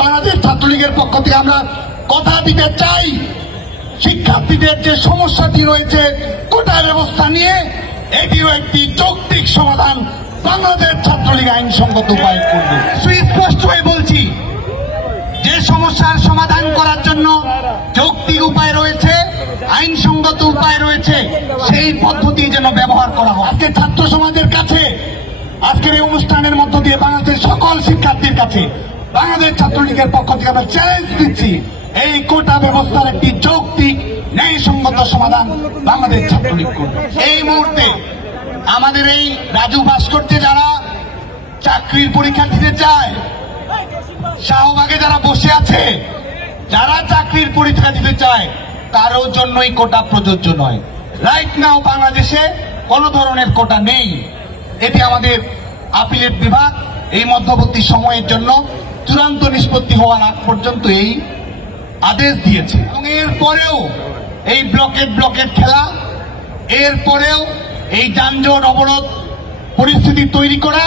বাংলাদেশ ছাত্রলীগের পক্ষ থেকে আমরা কথা দিতে চাই, শিক্ষার্থীদের যে সমস্যাটি রয়েছে কোটা ব্যবস্থা নিয়ে, এটিও একটি যৌক্তিক সমাধান বাংলাদেশ ছাত্রলীগ আইনসঙ্গত উপায় করবে। সুস্পষ্ট হয়ে বলছি, যে সমস্যার সমাধান করার জন্য যৌক্তিক উপায় রয়েছে, আইনসঙ্গত উপায় রয়েছে, সেই পদ্ধতি যেন ব্যবহার করা হয়। আজকে ছাত্র সমাজের কাছে, আজকের এই অনুষ্ঠানের মধ্য দিয়ে বাংলাদেশের সকল শিক্ষার্থীর কাছে বাংলাদেশ ছাত্রলীগের পক্ষ থেকে আমরা চ্যালেঞ্জ দিচ্ছি, এই কোটা ব্যবস্থার একটি যৌক্তিক ন্যায়সঙ্গত সমাধান বাংলাদেশ ছাত্রলীগ করবে। এই মুহূর্তে আমাদের এই রাজু ভাস্কর্যে যারা চাকরির পরীক্ষা দিতে চায়, শাহবাগে যারা বসে আছে, যারা চাকরির পরীক্ষা দিতে চায়, কারোর জন্যই কোটা প্রযোজ্য নয়। রাইট নাও বাংলাদেশে কোনো ধরনের কোটা নেই। এটি আমাদের আপিলেট বিভাগ এই মধ্যবর্তী সময়ের জন্য চূড়ান্ত নিষ্পত্তি হওয়ার আগ পর্যন্ত এই আদেশ দিয়েছে। এবং এরপরেও এই ব্লকেট খেলা, এরপরেও এই যানজট অবরোধ পরিস্থিতি তৈরি করা,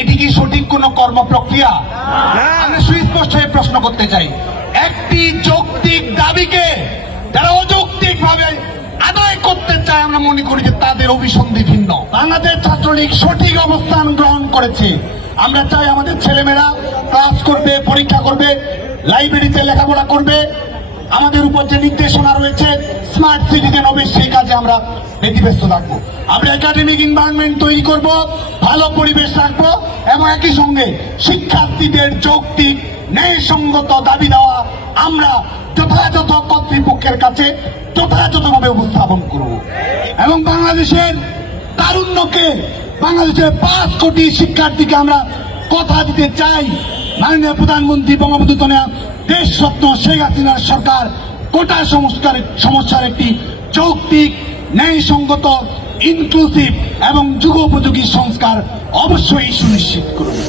এটি কি সঠিক কোন কর্মপ্রক্রিয়া? আমি সুস্পষ্ট হয়ে প্রশ্ন করতে চাই, একটি যৌক্তিক দাবিকে যারা অযৌক্তিক ভাবে আদায় করতে চায়, আমরা মনে করি যে তাদের অভিসন্ধি ভিন্ন। বাংলাদেশ ছাত্রলীগ সঠিক অবস্থান গ্রহণ করেছে। আমরা চাই আমাদের ছেলেমেয়েরা ক্লাস করবে, পরীক্ষা করবে, লাইব্রেরিতে লেখাপড়া করবে। আমাদের উপর যে নির্দেশনা রয়েছে স্মার্ট সিটিজেন হবে, সেই কাজে আমরা ব্যতিব্যস্ত থাকবো। আমরা একাডেমিক এনভায়রনমেন্ট তৈরি করব, ভালো পরিবেশ রাখবো এবং একই সঙ্গে শিক্ষার্থীদের যৌক্তিক ন্যায়সঙ্গত দাবি দেওয়া আমরা যথাযথ কর্তৃপক্ষের কাছে যথাযথভাবে উপস্থাপন করব। এবং বাংলাদেশের তারুণ্যকে, বাংলাদেশের 5 কোটি শিক্ষার্থীকে আমরা কথা দিতে চাই, মাননীয় প্রধানমন্ত্রী বঙ্গবন্ধু কন্যা দেশরত্ন শেখ হাসিনার সরকার কোটা সমস্যার একটি যৌক্তিক, ন্যায়সঙ্গত, ইনক্লুসিভ এবং যুগোপযোগী সংস্কার অবশ্যই সুনিশ্চিত করবে।